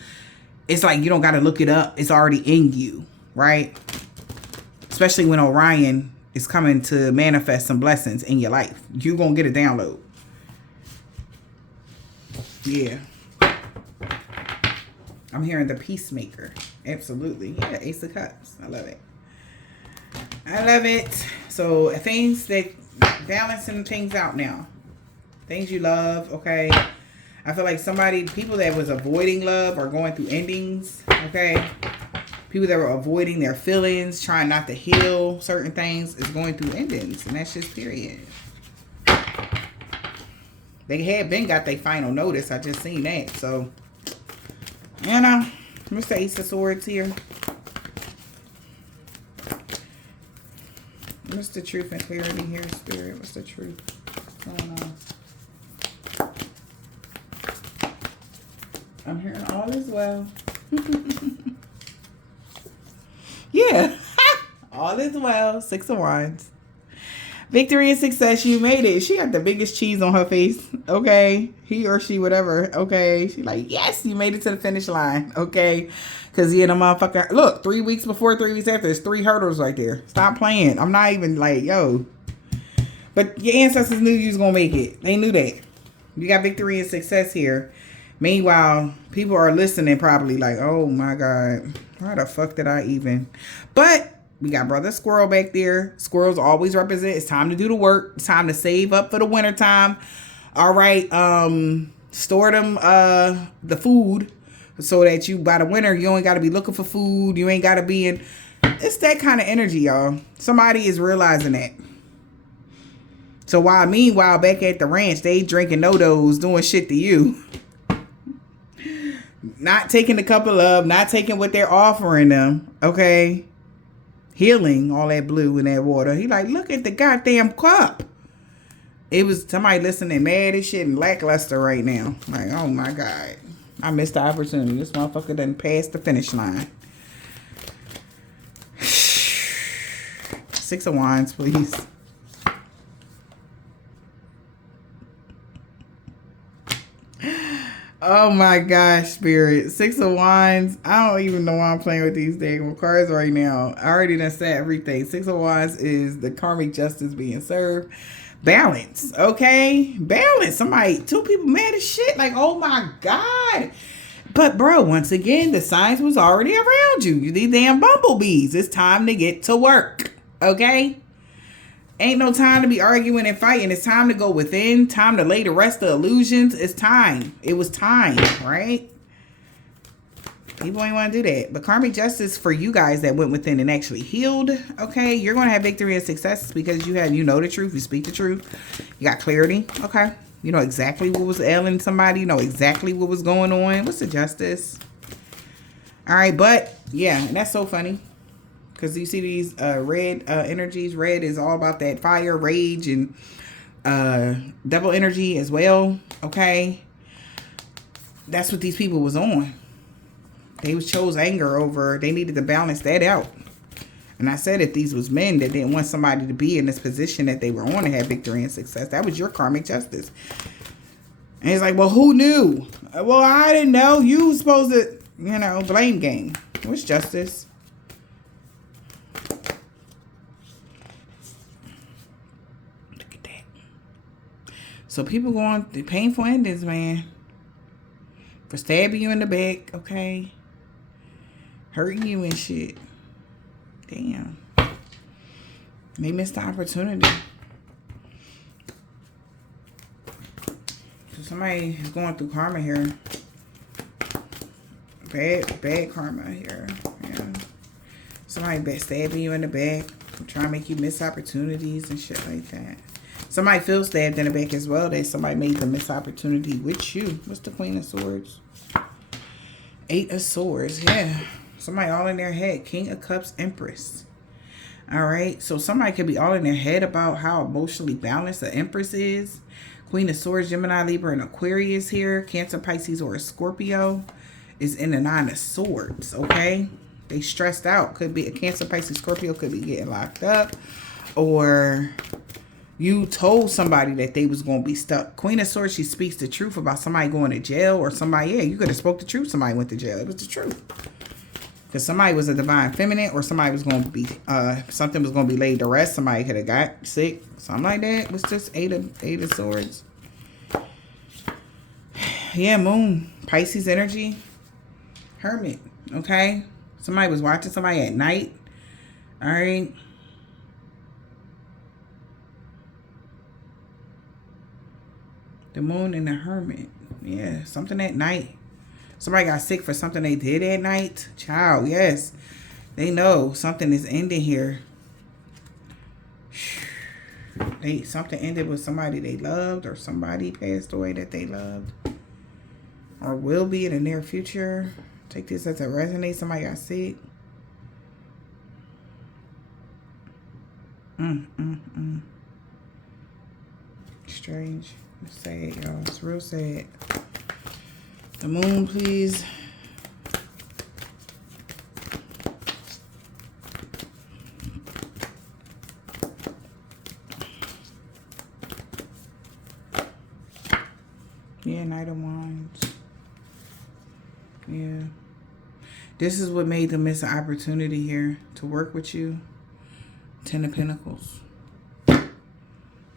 it's like you don't got to look it up. It's already in you, right? Especially when Orion is coming to manifest some blessings in your life. You're going to get a download. Yeah. I'm hearing the peacemaker. Absolutely. Yeah, Ace of Cups. I love it. I love it. So things that... balancing things out now. Things you love, okay? I feel like people that was avoiding love are going through endings, okay? People that were avoiding their feelings, trying not to heal certain things is going through endings. And that's just period. They had been got their final notice. I just seen that. So, you know, Mr. Ace of Swords here. What's the truth and clarity here, Spirit? What's the truth? What's going on? I'm hearing all is well. Yeah. All is well. 6 of Wands. Victory and success. You made it. She got the biggest cheese on her face. Okay. He or she, whatever. Okay. She like, yes, you made it to the finish line. Okay. Because, yeah, the motherfucker, look, 3 weeks before, 3 weeks after, there's 3 hurdles right there. Stop playing. I'm not even like, yo. But your ancestors knew you was going to make it. They knew that. You got victory and success here. Meanwhile, people are listening probably like, oh, my God. Why the fuck did I even? But we got Brother Squirrel back there. Squirrels always represent. It's time to do the work. It's time to save up for the winter time. All right. Store them the food. So that you, by the winter, you ain't got to be looking for food. You ain't got to be in... It's that kind of energy, y'all. Somebody is realizing that. So meanwhile, back at the ranch, they drinking no-dos, doing shit to you. Not taking the cup of love. Not taking what they're offering them. Okay? Healing all that blue in that water. He like, look at the goddamn cup. It was somebody listening mad as shit and lackluster right now. Like, oh my God. I missed the opportunity. This motherfucker done passed the finish line. 6 of Wands, please. Oh my gosh, Spirit. 6 of Wands. I don't even know why I'm playing with these dang cards right now. I already done said everything. 6 of Wands is the karmic justice being served. Balance, okay? Balance. Somebody, 2 people mad as shit. Like, oh my God. But bro, once again, the signs was already around you. You these damn bumblebees. It's time to get to work, okay? Ain't no time to be arguing and fighting. It's time to go within. Time to lay to rest the illusions. It's time. It was time, right? People ain't want to do that. But karmic justice for you guys that went within and actually healed, okay? You're going to have victory and success because you know the truth. You speak the truth. You got clarity, okay? You know exactly what was ailing somebody. You know exactly what was going on. What's the justice? All right, but yeah, and that's so funny. Because you see these red energies. Red is all about that fire, rage, and devil energy as well. Okay. That's what these people was on. They chose anger over. They needed to balance that out. And I said if these was men that didn't want somebody to be in this position that they were on to have victory and success, that was your karmic justice. And it's like, well, who knew? Well, I didn't know. You was supposed to, blame game. What's justice? So people going through painful endings, man. For stabbing you in the back, okay? Hurting you and shit. Damn. They missed the opportunity. So somebody is going through karma here. Bad karma here. Yeah. Somebody stabbing you in the back. Trying to make you miss opportunities and shit like that. Somebody feels stabbed in the back as well. That somebody made the missed opportunity with you. What's the Queen of Swords? 8 of Swords. Yeah. Somebody all in their head. King of Cups, Empress. All right. So somebody could be all in their head about how emotionally balanced the Empress is. Queen of Swords, Gemini, Libra, and Aquarius here. Cancer, Pisces, or a Scorpio is in the 9 of Swords. Okay. They stressed out. Could be a Cancer, Pisces, Scorpio could be getting locked up. Or you told somebody that they was going to be stuck. Queen of Swords, she speaks the truth about somebody going to jail or somebody, you could have spoke the truth. Somebody went to jail. It was the truth. Because somebody was a divine feminine or somebody was going to be, something was going to be laid to rest. Somebody could have got sick. Something like that. It was just 8 of Swords. Yeah, Moon. Pisces energy. Hermit. Okay. Somebody was watching somebody at night. All right. The Moon and the Hermit. Yeah, something at night. Somebody got sick for something they did at night. Child, yes. They know something is ending here. Something ended with somebody they loved or somebody passed away that they loved. Or will be in the near future. Take this as a resonate. Somebody got sick. Strange. It's sad, y'all. It's real sad. The Moon, please. Yeah, Knight of Wands. Yeah. This is what made them miss an opportunity here to work with you. 10 of Pentacles.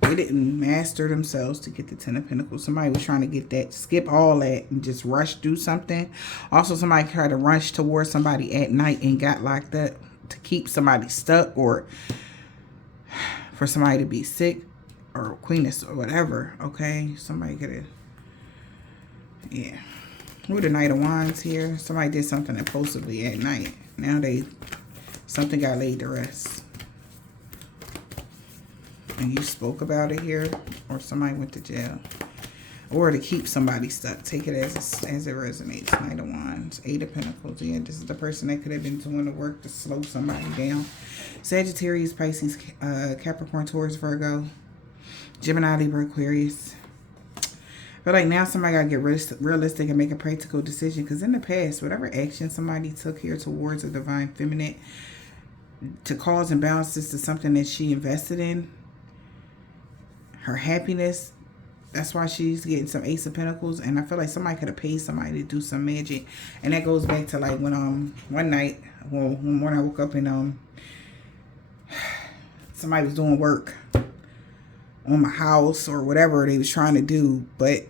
They didn't master themselves to get the 10 of Pentacles. Somebody was trying to get that, skip all that and just rush do something. Also, somebody tried to rush towards somebody at night and got locked up to keep somebody stuck or for somebody to be sick or queeness or whatever. Okay, somebody could have, yeah. With the Knight of Wands here, somebody did something impulsively at night. Now something got laid to rest. And you spoke about it here, or somebody went to jail, or to keep somebody stuck. Take it as it resonates. Knight of Wands, 8 of Pentacles. Yeah, this is the person that could have been doing the work to slow somebody down. Sagittarius, Pisces, Capricorn, Taurus, Virgo. Gemini, Libra, Aquarius. But like now somebody got to get realistic and make a practical decision. Because in the past, whatever action somebody took here towards a divine feminine to cause imbalances to something that she invested in, her happiness, that's why she's getting some Ace of Pentacles. And I feel like somebody could have paid somebody to do some magic. And that goes back to like when one night, well, one morning I woke up and somebody was doing work on my house or whatever they was trying to do, but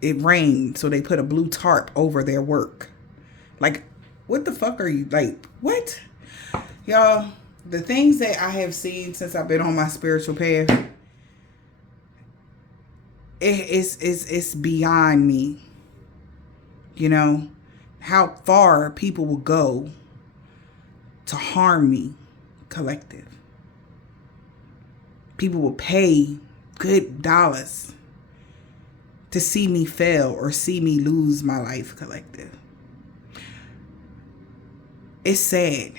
it rained, so they put a blue tarp over their work. Like, what the fuck are you, like, what? Y'all, the things that I have seen since I've been on my spiritual path, it's beyond me. You know, how far people will go to harm me, collective. People will pay good dollars to see me fail or see me lose my life, collective. It's sad.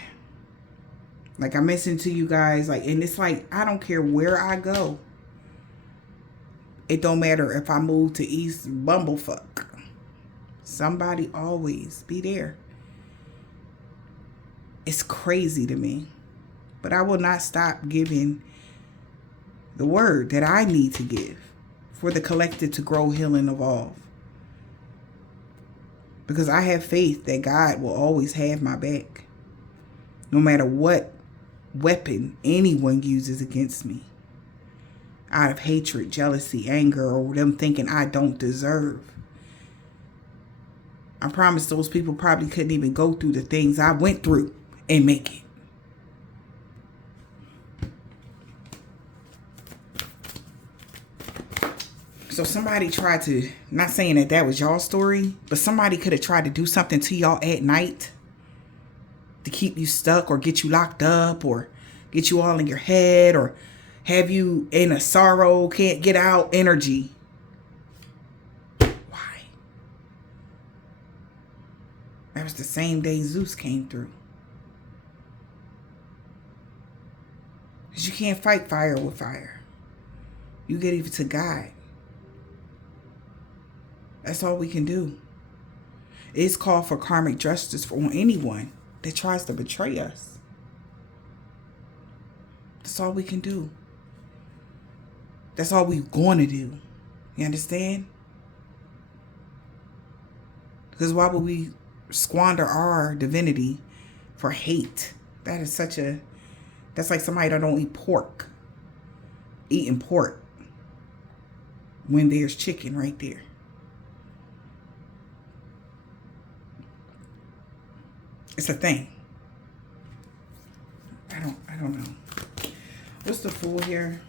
Like, I mentioned to you guys, like, and it's like, I don't care where I go. It don't matter if I move to East Bumblefuck. Somebody always be there. It's crazy to me. But I will not stop giving the word that I need to give for the collective to grow, heal, and evolve. Because I have faith that God will always have my back. No matter what weapon anyone uses against me. Out of hatred, jealousy, anger, or them thinking I don't deserve. I promise those people probably couldn't even go through the things I went through and make it. So somebody tried to, not saying that that was y'all's story, but somebody could have tried to do something to y'all at night to keep you stuck or get you locked up or get you all in your head or have you in a sorrow, can't get out energy. Why? That was the same day Zeus came through. Because you can't fight fire with fire. You get even to God. That's all we can do. It's called for karmic justice for anyone that tries to betray us. That's all we can do. That's all we're going to do. You understand? Because why would we squander our divinity for hate? That is such a... That's like somebody that don't eat pork. Eating pork when there's chicken right there. It's a thing. I don't know. What's the Fool here?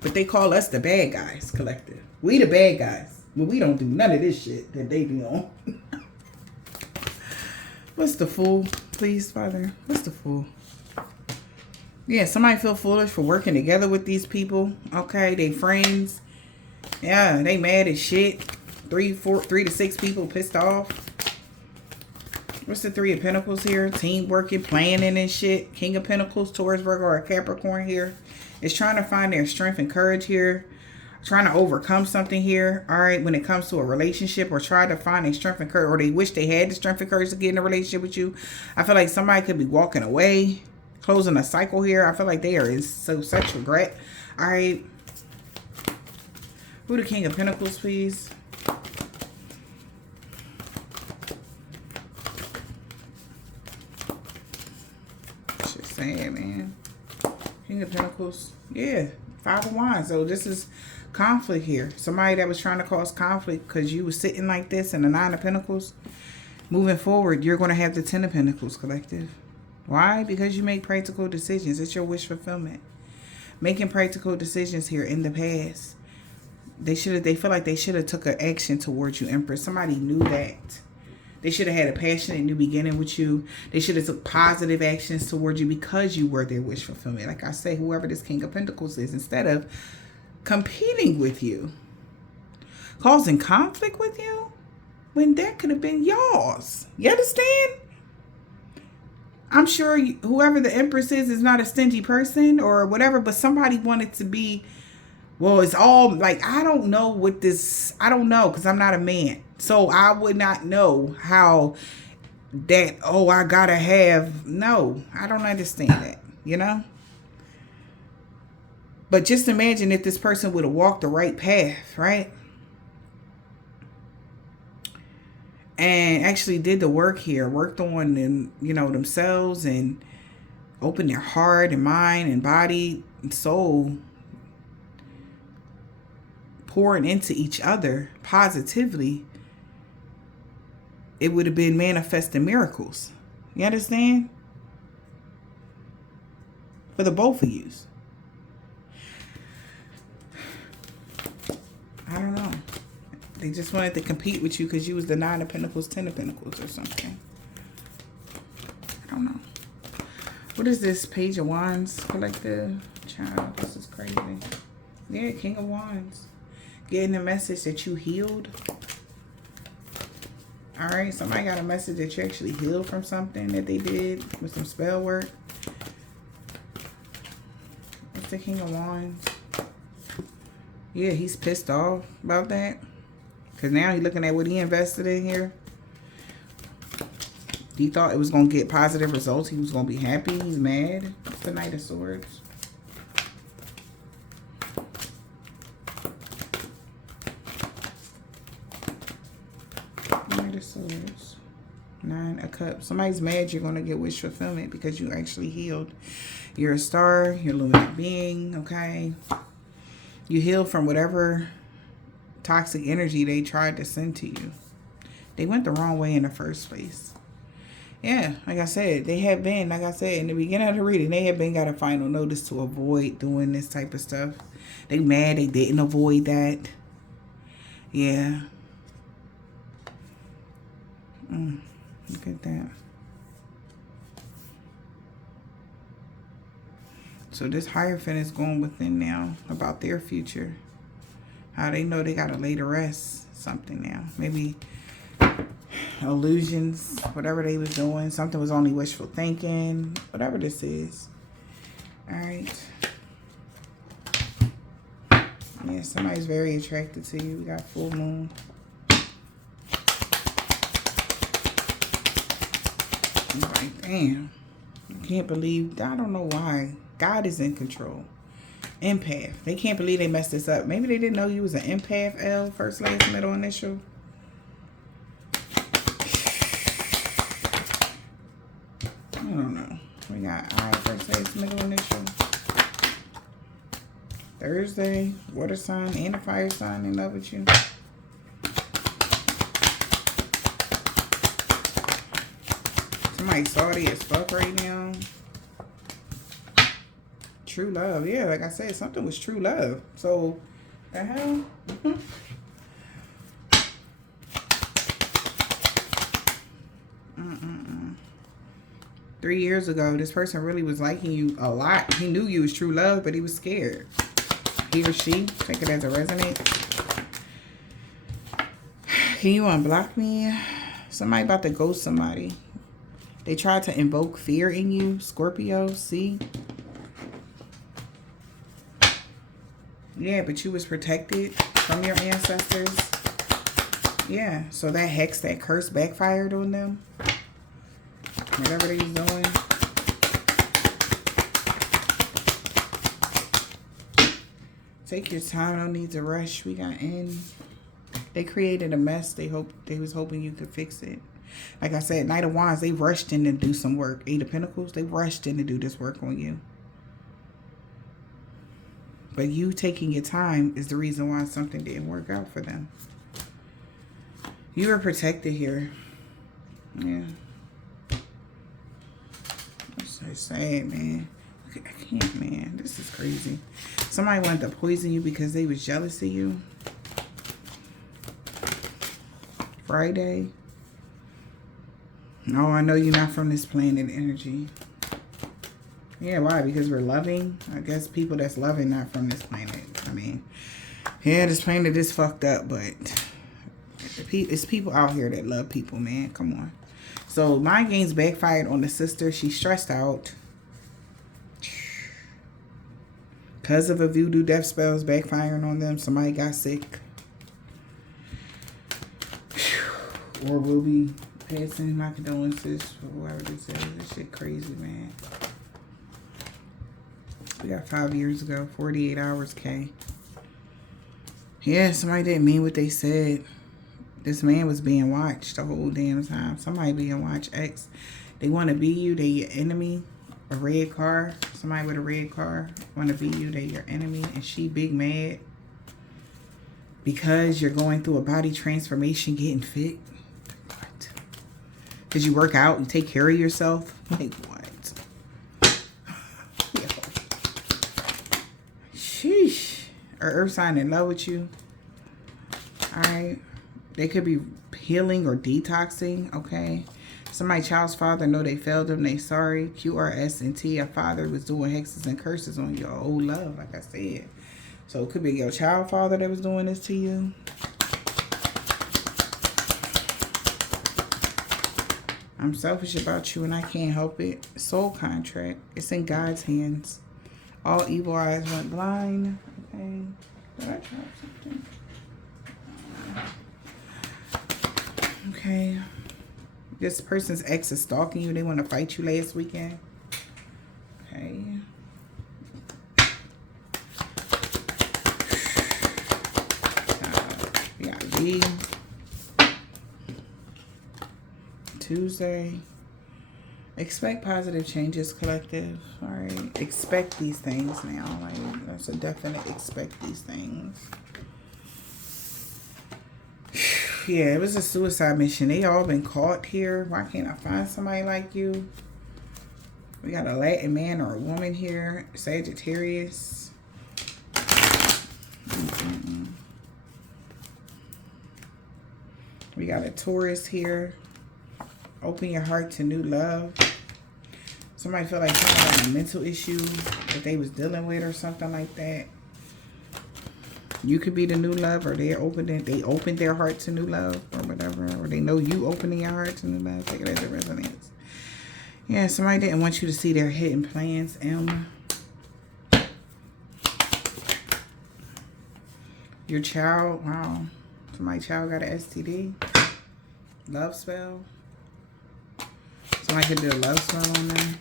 But they call us the bad guys, collective. We the bad guys. But we don't do none of this shit that they be on. What's the Fool? Please, Father. What's the Fool? Yeah, somebody feel foolish for working together with these people. Okay, they friends. Yeah, they mad as shit. 3 to 6 people pissed off. What's the 3 of Pentacles here? Team working, planning and shit. King of Pentacles, Taurus, Virgo, or Capricorn here. Is trying to find their strength and courage here. Trying to overcome something here. All right, when it comes to a relationship, or try to find a strength and courage, or they wish they had the strength and courage to get in a relationship with you. I feel like somebody could be walking away, closing a cycle here. I feel like they are in such regret. All right. Who the King of Pentacles, please? Shit sad, man. King of Pentacles. Yeah. 5 of Wands. So this is conflict here. Somebody that was trying to cause conflict because you was sitting like this in the 9 of Pentacles. Moving forward, you're going to have the 10 of Pentacles, collective. Why? Because you make practical decisions. It's your wish fulfillment. Making practical decisions here in the past. They feel like they should have took an action towards you, Empress. Somebody knew that. They should have had a passionate new beginning with you. They should have took positive actions towards you because you were their wish fulfillment. Like I say, whoever this King of Pentacles is, instead of competing with you, causing conflict with you, when that could have been yours. You understand? I'm sure whoever the empress is not a stingy person or whatever, but somebody wanted to be, well, it's all like, I don't know what this, I don't know, because I'm not a man. So I would not know how that, oh, I gotta have, no, I don't understand that, you know? But just imagine if this person would have walked the right path, right? And actually did the work here, worked on them, you know, themselves, and opened their heart and mind and body and soul, pouring into each other positively, it would have been manifesting miracles. You understand? For the both of you. I don't know. They just wanted to compete with you because you was the 9 of Pentacles, 10 of Pentacles or something. I don't know. What is this? Page of Wands collective? Child, this is crazy. Yeah, King of Wands. Getting the message that you healed. Alright, somebody got a message that you actually healed from something that they did with some spell work. It's the King of Wands. Yeah, he's pissed off about that. Because now he's looking at what he invested in here. He thought it was going to get positive results. He was going to be happy. He's mad. It's the Knight of Swords. Knight of Swords. 9 of Cups. Somebody's mad you're going to get wish fulfillment because you actually healed. You're a star. You're a luminous being. Okay. You healed from whatever toxic energy they tried to send to you. They went the wrong way in the first place. Yeah, like I said, they have been, like I said, in the beginning of the reading, they have been got a final notice to avoid doing this type of stuff. They mad they didn't avoid that. Yeah. Look at that. So this Hierophant is going within now about their future. How they know they got to lay to rest something now. Maybe illusions, whatever they was doing. Something was only wishful thinking. Whatever this is. Alright. Yeah, somebody's very attracted to you. We got full moon. I'm like, damn. I can't believe, I don't know why. God is in control. Empath. They can't believe they messed this up. Maybe they didn't know you was an empath, L, first, last, middle, initial. I don't know. We got I, first, last, middle, initial. Thursday, water sign and a fire sign in love with you. Somebody salty as fuck right now. True love. Yeah, like I said, something was true love. So, the hell? 3 years ago, this person really was liking you a lot. He knew you was true love, but he was scared. He or she, take it as a resonate. Can you unblock me? Somebody about to ghost somebody. They tried to invoke fear in you, Scorpio, see? Yeah, but you was protected from your ancestors. Yeah, so that hex, that curse backfired on them. Whatever they was doing. Take your time, no need to rush. We got in. They created a mess. They was hoping you could fix it. Like I said, Knight of Wands, they rushed in to do some work. 8 of Pentacles, they rushed in to do this work on you. But you taking your time is the reason why something didn't work out for them. You were protected here. Yeah. That's so sad, man. I can't, man. This is crazy. Somebody wanted to poison you because they was jealous of you. Friday. Oh, I know you're not from this planet energy. Yeah, why? Because we're loving? I guess people that's loving not from this planet. I mean, yeah, this planet is fucked up, but it's people out here that love people, man. Come on. So mind games backfired on the sister. She's stressed out. Because of a voodoo death spells backfiring on them. Somebody got sick. Or will be passing my condolences for whoever this is. This shit crazy, man. We got 5 years ago. 48 hours, K. Yeah, somebody didn't mean what they said. This man was being watched the whole damn time. Somebody being watched. X. They want to be you. They your enemy. A red car. Somebody with a red car want to be you. They your enemy. And she big mad. Because you're going through a body transformation, getting fit. What? Because you work out. You take care of yourself. Like what? Sheesh. Or earth sign in love with you. Alright. They could be healing or detoxing. Okay. Somebody child's father know they failed them. They sorry. QRS and T. A father was doing hexes and curses on your old love. Like I said. So it could be your child father that was doing this to you. I'm selfish about you and I can't help it. Soul contract. It's in God's hands. All evil eyes went blind. Okay. Did I drop something? Okay. This person's ex is stalking you. They want to fight you last weekend. Okay. We got V. Tuesday. Expect positive changes, collective. All right. Expect these things now. Like, that's a definite expect these things. Yeah, it was a suicide mission. They all been caught here. Why can't I find somebody like you? We got a Latin man or a woman here. Sagittarius. We got a Taurus here. Open your heart to new love. Somebody feel like somebody had a mental issue that they was dealing with or something like that. You could be the new love, or they opened their heart to new love, or whatever, or they know you opening your heart to new love. Take it as a resonance. Yeah, somebody didn't want you to see their hidden plans. Your child, wow, somebody's child got an STD. Love spell. Somebody could do a love spell on them.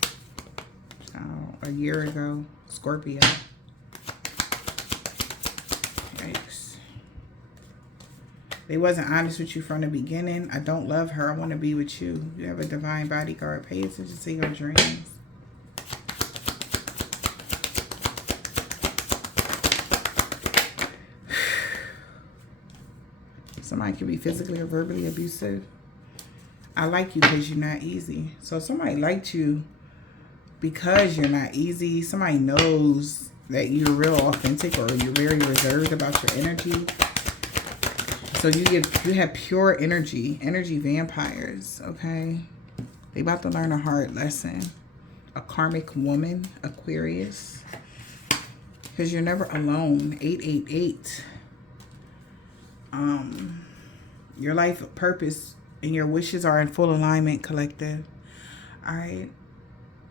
A year ago, Scorpio. They wasn't honest with you from the beginning. I don't love her. I want to be with you. You have a divine bodyguard. Pay attention to your dreams. Somebody could be physically or verbally abusive. I like you because you're not easy. So somebody liked you because you're not easy. Somebody knows that you're real authentic, or you're very reserved about your energy. So you have pure energy vampires, okay? They about to learn a hard lesson. A karmic woman, Aquarius. Because you're never alone. 888. Your life purpose and your wishes are in full alignment, collective. All right.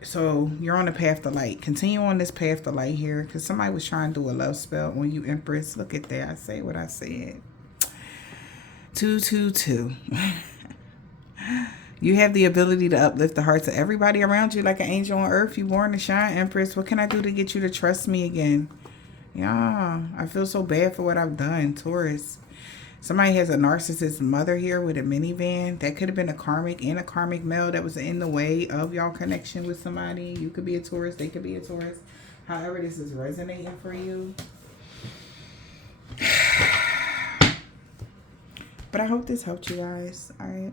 So you're on the path to light. Continue on this path to light here. Because somebody was trying to do a love spell on you, Empress. Look at that. I say what I said. 222. You have the ability to uplift the hearts of everybody around you like an angel on earth. You born to shine, Empress. What can I do to get you to trust me again? Yeah, I feel so bad for what I've done, Taurus. Somebody has a narcissist mother here with a minivan. That could have been a karmic and a karmic male that was in the way of y'all connection with somebody. You could be a Taurus. They could be a Taurus. However, this is resonating for you. But I hope this helped you guys. All right.